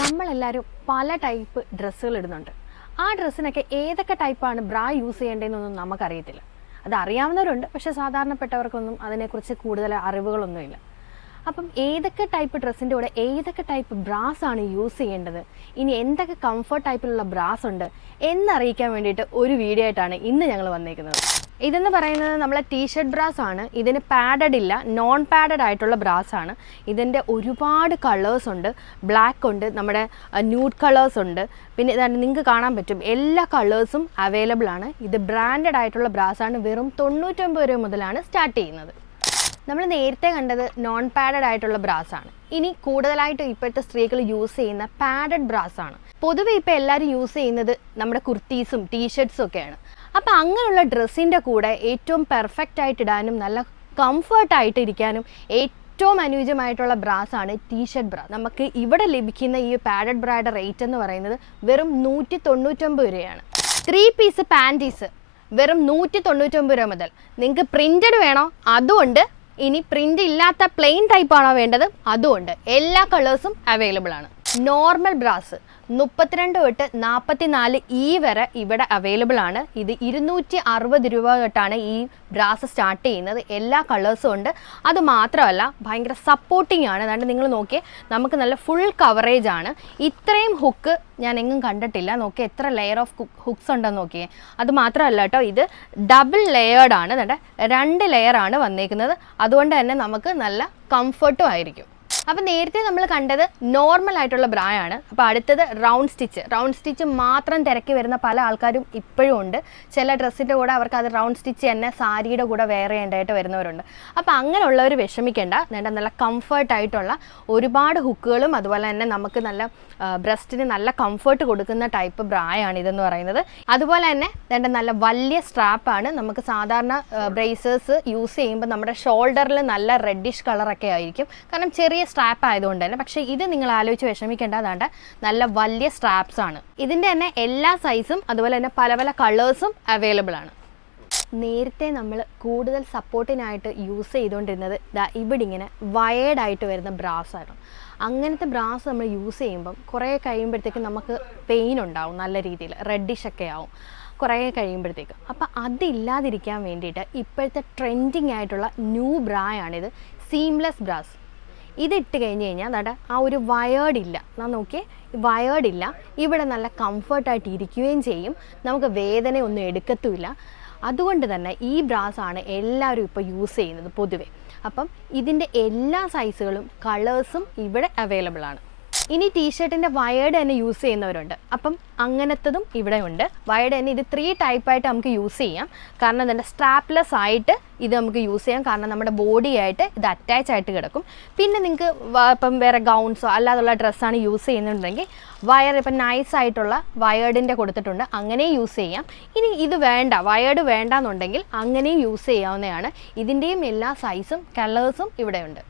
നമ്മളെല്ലാവരും പല ടൈപ്പ് ഡ്രസ്സുകൾ ഇടുന്നുണ്ട്. ആ ഡ്രസ്സിനൊക്കെ ഏതൊക്കെ ടൈപ്പാണ് ബ്രാ യൂസ് ചെയ്യേണ്ടതെന്നൊന്നും നമുക്കറിയത്തില്ല. അത് അറിയാവുന്നവരുണ്ട് പക്ഷെ സാധാരണപ്പെട്ടവർക്കൊന്നും അതിനെക്കുറിച്ച് കൂടുതൽ അറിവുകളൊന്നുമില്ല. അപ്പം ഏതൊക്കെ ടൈപ്പ് ഡ്രസ്സിന്റെ കൂടെ ഏതൊക്കെ ടൈപ്പ് ബ്രാസ് ആണ് യൂസ് ചെയ്യേണ്ടത്? ഇനി എന്തൊക്കെ കംഫർട്ട് ടൈപ്പിലുള്ള ബ്രാസ് ഉണ്ട് എന്നറിയിക്കാൻ വേണ്ടിയിട്ട് ഒരു വീഡിയോ ആയിട്ടാണ് ഇന്ന് ഞങ്ങൾ വന്നേക്കുന്നത്. ഇതെന്ന് പറയുന്നത് നമ്മളെ ടീഷർട്ട് ബ്രാസ് ആണ്. ഇതിന് പാഡഡ് ഇല്ല നോൺ പാഡഡ് ആയിട്ടുള്ള ബ്രാസ് ആണ്. ഇതിന്റെ ഒരുപാട് കളേഴ്സ് ഉണ്ട്. ബ്ലാക്ക് ഉണ്ട് നമ്മുടെ ന്യൂഡ് കളേഴ്സ് ഉണ്ട്. പിന്നെ ഇതാണ് നിങ്ങൾക്ക് കാണാൻ പറ്റും. എല്ലാ കളേഴ്സും അവൈലബിൾ ആണ്. ഇത് ബ്രാൻഡഡ് ആയിട്ടുള്ള ബ്രാസ് ആണ്. വെറും തൊണ്ണൂറ്റൊമ്പത് രൂപ മുതലാണ് സ്റ്റാർട്ട് ചെയ്യുന്നത്. നമ്മൾ നേരത്തെ കണ്ടത് നോൺ പാഡഡ് ആയിട്ടുള്ള ബ്രാസ് ആണ്. ഇനി കൂടുതലായിട്ട് ഇപ്പോഴത്തെ സ്ത്രീകൾ യൂസ് ചെയ്യുന്ന പാഡഡ് ബ്രാസ് ആണ്. പൊതുവെ ഇപ്പോൾ എല്ലാവരും യൂസ് ചെയ്യുന്നത് നമ്മുടെ കുർത്തീസും ടീഷർട്ട്സും ഒക്കെയാണ്. അപ്പോൾ അങ്ങനെയുള്ള ഡ്രസ്സിന്റെ കൂടെ ഏറ്റവും പെർഫെക്റ്റ് ആയിട്ട് ഇടാനും നല്ല കംഫർട്ടായിട്ട് ഇരിക്കാനും ഏറ്റവും അനുയോജ്യമായിട്ടുള്ള ബ്രാസ് ആണ് ടീഷർട്ട് ബ്രാസ് നമുക്ക് ഇവിടെ ലഭിക്കുന്ന ഈ പാഡഡ് ബ്രായുടെ റേറ്റ് എന്ന് പറയുന്നത് വെറും നൂറ്റി തൊണ്ണൂറ്റൊമ്പത് രൂപയാണ്. ത്രീ പീസ് പാന്റീസ് വെറും നൂറ്റി തൊണ്ണൂറ്റൊമ്പത് രൂപ മുതൽ. നിങ്ങൾക്ക് പ്രിന്റഡ് വേണോ? അതുകൊണ്ട് ഇനി പ്രിന്റ് ഇല്ലാത്ത പ്ലെയിൻ ടൈപ്പ് ആണോ വേണ്ടത്? അതുമുണ്ട്. എല്ലാ കളേഴ്സും അവൈലബിൾ ആണ്. നോർമൽ ബ്രാസ് മുപ്പത്തിരണ്ട് തൊട്ട് നാൽപ്പത്തി നാല് ഈ വരെ ഇവിടെ അവൈലബിൾ ആണ്. ഇത് ഇരുന്നൂറ്റി അറുപത് രൂപ തൊട്ടാണ് ഈ ബ്രാസ് സ്റ്റാർട്ട് ചെയ്യുന്നത്. എല്ലാ കളേഴ്സും ഉണ്ട്. അത് മാത്രമല്ല ഭയങ്കര സപ്പോർട്ടിംഗ് ആണ്. അതുകൊണ്ട് നിങ്ങൾ നോക്കിയേ നമുക്ക് നല്ല ഫുൾ കവറേജ് ആണ്. ഇത്രയും ഹുക്ക് ഞാൻ എങ്ങും കണ്ടിട്ടില്ല. നോക്കിയേ എത്ര ലെയർ ഓഫ് ഹുക്സ് ഉണ്ടെന്ന് നോക്കിയേ. അത് മാത്രമല്ല കേട്ടോ ഇത് ഡബിൾ ലെയേർഡ് ആണ്. രണ്ട് ലെയർ ആണ് വന്നേക്കുന്നത്. അതുകൊണ്ട് തന്നെ നമുക്ക് നല്ല കംഫർട്ടും ആയിരിക്കും. അപ്പോൾ നേരത്തെ നമ്മൾ കണ്ടത് നോർമൽ ആയിട്ടുള്ള ബ്രായാണ് അപ്പോൾ അടുത്തത് റൗണ്ട് സ്റ്റിച്ച് റൗണ്ട് സ്റ്റിച്ച് മാത്രം തിരക്കി വരുന്ന പല ആൾക്കാരും ഇപ്പോഴും ഉണ്ട്. ചില ഡ്രസ്സിന്റെ കൂടെ അവർക്ക് അത് റൗണ്ട് സ്റ്റിച്ച് തന്നെ സാരിയുടെ കൂടെ വേറെ ഉണ്ടായിട്ട് വരുന്നവരുണ്ട്. അപ്പോൾ അങ്ങനെയുള്ളവർ വിഷമിക്കേണ്ട. നേണ്ട നല്ല കംഫർട്ടായിട്ടുള്ള ഒരുപാട് ഹുക്കുകളും അതുപോലെ തന്നെ നമുക്ക് നല്ല ബ്രസ്റ്റിന് നല്ല കംഫർട്ട് കൊടുക്കുന്ന ടൈപ്പ് ബ്രായാണ് ഇതെന്ന് പറയുന്നത്. അതുപോലെ തന്നെ നേണ്ട നല്ല വലിയ സ്ട്രാപ്പാണ് നമുക്ക് സാധാരണ ബ്രേസേഴ്സ് യൂസ് ചെയ്യുമ്പോൾ നമ്മുടെ ഷോൾഡറിൽ നല്ല റെഡിഷ് കളറൊക്കെ ആയിരിക്കും. കാരണം ചെറിയ സ്ട്രാപ്പ് ആയതുകൊണ്ട് തന്നെ. പക്ഷേ ഇത് നിങ്ങൾ ആലോചിച്ച് വിഷമിക്കേണ്ടതാണ്ട് നല്ല വലിയ സ്ട്രാപ്സ് ആണ്. ഇതിന്റെ തന്നെ എല്ലാ സൈസും അതുപോലെ തന്നെ പല പല കളേഴ്സും അവൈലബിൾ ആണ്. നേരത്തെ നമ്മൾ കൂടുതൽ സപ്പോർട്ടിനായിട്ട് യൂസ് ചെയ്തുകൊണ്ടിരുന്നത് ദാ ഇവിടെ ഇങ്ങനെ വയേർഡായിട്ട് വരുന്ന ബ്രാസ് ആയിരുന്നു. അങ്ങനത്തെ ബ്രാസ് നമ്മൾ യൂസ് ചെയ്യുമ്പം കുറേ കഴിയുമ്പോഴത്തേക്ക് നമുക്ക് പെയിൻ ഉണ്ടാവും നല്ല രീതിയിൽ. റെഡിഷ് ഒക്കെ ആവും. കുറേ കഴിയുമ്പോഴത്തേക്ക്. അപ്പോൾ അതില്ലാതിരിക്കാൻ വേണ്ടിയിട്ട് ഇപ്പോഴത്തെ ട്രെൻഡിങ് ആയിട്ടുള്ള ന്യൂ ബ്രായാണിത് സീംലെസ് ബ്രാസ് ഇതിട്ട് കഴിഞ്ഞ് കഴിഞ്ഞാൽ നട ആ ഒരു വയേർഡ് ഇല്ല. ഞാൻ നോക്കിയേ വയേർഡ് ഇല്ല. ഇവിടെ നല്ല കംഫർട്ടായിട്ട് ഇരിക്കുകയും ചെയ്യും. നമുക്ക് വേദന ഒന്നും എടുക്കത്തുമില്ല. അതുകൊണ്ട് തന്നെ ഈ ബ്രാസ് ആണ് എല്ലാവരും ഇപ്പോൾ യൂസ് ചെയ്യുന്നത് പൊതുവേ. അപ്പം ഇതിന്റെ എല്ലാ സൈസുകളും കളേഴ്സും ഇവിടെ അവൈലബിൾ ആണ്. ഇനി ടീഷർട്ടിന്റെ വയേർഡ് തന്നെ യൂസ് ചെയ്യുന്നവരുണ്ട്. അപ്പം അങ്ങനത്തതും ഇവിടെ ഉണ്ട് വയേർഡ് തന്നെ ഇത് ത്രീ ടൈപ്പായിട്ട് നമുക്ക് യൂസ് ചെയ്യാം. കാരണം അതിന്റെ സ്ട്രാപ്ലെസ് ആയിട്ട് ഇത് നമുക്ക് യൂസ് ചെയ്യാം. കാരണം നമ്മുടെ ബോഡി ആയിട്ട് ഇത് അറ്റാച്ച് ആയിട്ട് കിടക്കും. പിന്നെ നിങ്ങൾക്ക് ഇപ്പം വേറെ ഗൗൺസോ അല്ലാതുള്ള ഡ്രസ്സാണ് യൂസ് ചെയ്യുന്നുണ്ടെങ്കിൽ വയർ ഇപ്പം നൈസ് ആയിട്ടുള്ള വയേർഡിന്റെ കൊടുത്തിട്ടുണ്ട്. അങ്ങനെ യൂസ് ചെയ്യാം. ഇനി ഇത് വേണ്ട വയേർഡ് വേണ്ടാന്നുണ്ടെങ്കിൽ അങ്ങനെയും യൂസ് ചെയ്യാവുന്നതാണ്. ഇതിന്റെയും എല്ലാ സൈസും കളേഴ്സും ഇവിടെ ഉണ്ട്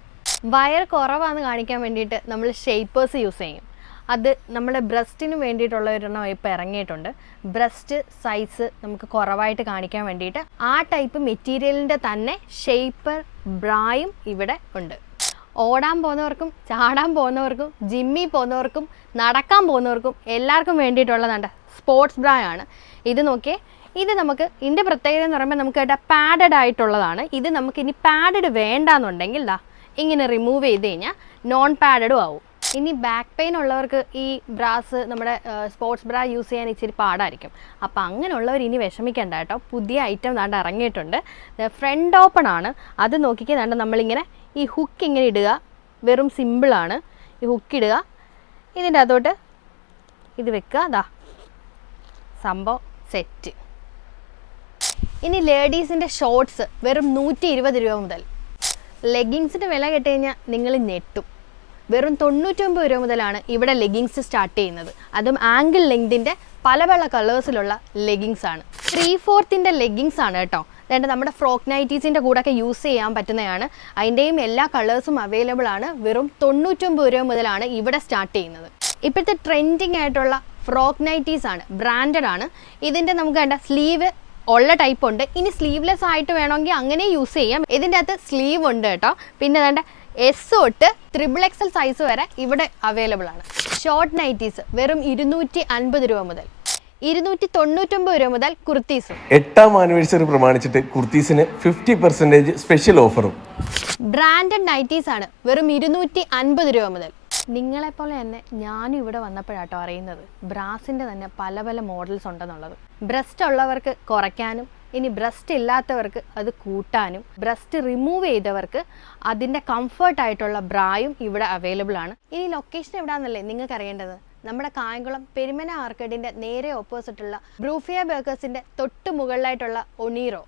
വയർ കുറവാന്ന് കാണിക്കാൻ വേണ്ടിയിട്ട് നമ്മൾ ഷേപ്പേഴ്സ് യൂസ് ചെയ്യും. അത് നമ്മുടെ ബ്രസ്റ്റിന് വേണ്ടിയിട്ടുള്ള ഒരെണ്ണം ഇപ്പോൾ ഇറങ്ങിയിട്ടുണ്ട്. ബ്രസ്റ്റ് സൈസ് നമുക്ക് കുറവായിട്ട് കാണിക്കാൻ വേണ്ടിയിട്ട് ആ ടൈപ്പ് മെറ്റീരിയലിന്റെ തന്നെ ഷേപ്പർ ബ്രായും ഇവിടെ ഉണ്ട്. ഓടാൻ പോകുന്നവർക്കും ചാടാൻ പോകുന്നവർക്കും ജിമ്മിൽ പോകുന്നവർക്കും നടക്കാൻ പോകുന്നവർക്കും എല്ലാവർക്കും വേണ്ടിയിട്ടുള്ളതാണ് സ്പോർട്സ് ബ്രായാണ് ഇത് നോക്കിയേ ഇത് നമുക്ക് ഇതിന്റെ പ്രത്യേകത എന്ന് പറയുമ്പോൾ നമുക്ക് പാഡഡ് ആയിട്ടുള്ളതാണ്. ഇത് നമുക്ക് ഇനി പാഡഡ് വേണ്ടാന്നുണ്ടെങ്കിൽ ദാ ഇങ്ങനെ റിമൂവ് ചെയ്ത് കഴിഞ്ഞാൽ നോൺ പാഡഡും ആവും. ഇനി ബാക്ക് പെയിൻ ഉള്ളവർക്ക് ഈ ബ്രാസ് നമ്മുടെ സ്പോർട്സ് ബ്രാ യൂസ് ചെയ്യാൻ ഇച്ചിരി പാടായിരിക്കും. അപ്പോൾ അങ്ങനെയുള്ളവർ ഇനി വിഷമിക്കേണ്ട കേട്ടോ. പുതിയ ഐറ്റം ദാണ്ട് ഇറങ്ങിയിട്ടുണ്ട്. ഫ്രണ്ട് ഓപ്പൺ ആണ്. അത് നോക്കിക്കാൻ ദാണ്ട് നമ്മളിങ്ങനെ ഈ ഹുക്ക് ഇങ്ങനെ ഇടുക. വെറും സിമ്പിളാണ് ഈ ഹുക്ക് ഇടുക. ഇതിന്റെ അതോട്ട് ഇത് വെക്കുക. അതാ സംഭവം സെറ്റ് ഇനി ലേഡീസിന്റെ ഷോർട്സ് വെറും നൂറ്റി ഇരുപത് രൂപ മുതൽ ലെഗിങ്സിന്റെ വില കേട്ട് കഴിഞ്ഞാൽ നിങ്ങൾ ഞെട്ടും. വെറും തൊണ്ണൂറ്റൊമ്പത് രൂപ മുതലാണ് ഇവിടെ ലെഗിങ്സ് സ്റ്റാർട്ട് ചെയ്യുന്നത്. അതും ആംഗിൾ ലെങ്തിന്റെ പല പല കളേഴ്സിലുള്ള ലെഗിങ്സ് ആണ്. ത്രീ ഫോർത്തിന്റെ ലെഗിങ്സ് ആണ് കേട്ടോ. അതായത് നമ്മുടെ ഫ്രോക്ക് നൈറ്റീസിന്റെ കൂടെയൊക്കെ യൂസ് ചെയ്യാൻ പറ്റുന്നതാണ്. അതിന്റെയും എല്ലാ കളേഴ്സും അവൈലബിൾ ആണ്. വെറും തൊണ്ണൂറ്റൊമ്പത് രൂപ മുതലാണ് ഇവിടെ സ്റ്റാർട്ട് ചെയ്യുന്നത്. ഇപ്പോഴത്തെ ട്രെൻഡിങ് ആയിട്ടുള്ള ഫ്രോക്ക് നൈറ്റീസ് ആണ് ബ്രാൻഡഡ് ആണ്. ഇതിന്റെ നമുക്ക് വേണ്ട സ്ലീവ് ഉള്ള ടൈപ്പ് ഉണ്ട്. ഇനി സ്ലീവ്ലെസ് ആയിട്ട് വേണമെങ്കിൽ അങ്ങനെ യൂസ് ചെയ്യാം. ഇതിന്റെ അകത്ത് സ്ലീവ് ഉണ്ട് കേട്ടോ. പിന്നെ വേണ്ട എസ് തൊട്ട് ത്രിബിൾ എക്സൽ സൈസ് വരെ ഇവിടെ അവൈലബിൾ ആണ്. ഷോർട്ട് നൈറ്റീസ് വെറും ഇരുന്നൂറ്റി അൻപത് രൂപ മുതൽ. ഇരുന്നൂറ്റി തൊണ്ണൂറ്റൊമ്പത് രൂപ മുതൽ കുർത്തീസും. എട്ടാം ആനിവേഴ്സറി പ്രമാണിച്ചിട്ട് കുർത്തീസിന് ഫിഫ്റ്റി പെർസെന്റേജ് സ്പെഷ്യൽ ഓഫറും ബ്രാൻഡഡ് നൈറ്റീസ് ആണ് വെറും ഇരുന്നൂറ്റി അൻപത് രൂപ മുതൽ. നിങ്ങളെപ്പോലെ തന്നെ ഞാനും ഇവിടെ വന്നപ്പോഴാട്ടോ അറിയുന്നത്. ബ്രാസിന്റെ തന്നെ പല പല മോഡൽസ് ഉണ്ടെന്നുള്ളത്. ബ്രസ്റ്റ് ഉള്ളവർക്ക് കുറയ്ക്കാനും ഇനി ബ്രസ്റ്റ് ഇല്ലാത്തവർക്ക് അത് കൂട്ടാനും ബ്രസ്റ്റ് റിമൂവ് ചെയ്തവർക്ക് അതിന്റെ കംഫർട്ടായിട്ടുള്ള ബ്രായും ഇവിടെ അവൈലബിൾ ആണ്. ഇനി ലൊക്കേഷൻ എവിടെയാണെന്നല്ലേ നിങ്ങൾക്ക് അറിയേണ്ടത്? നമ്മുടെ കായംകുളം പെരുമന ആർക്കേഡിന്റെ നേരെ ഓപ്പോസിറ്റുള്ള ബ്രൂഫിയ ബേക്കേഴ്സിന്റെ തൊട്ട് മുകളിലായിട്ടുള്ള ഒണീറോ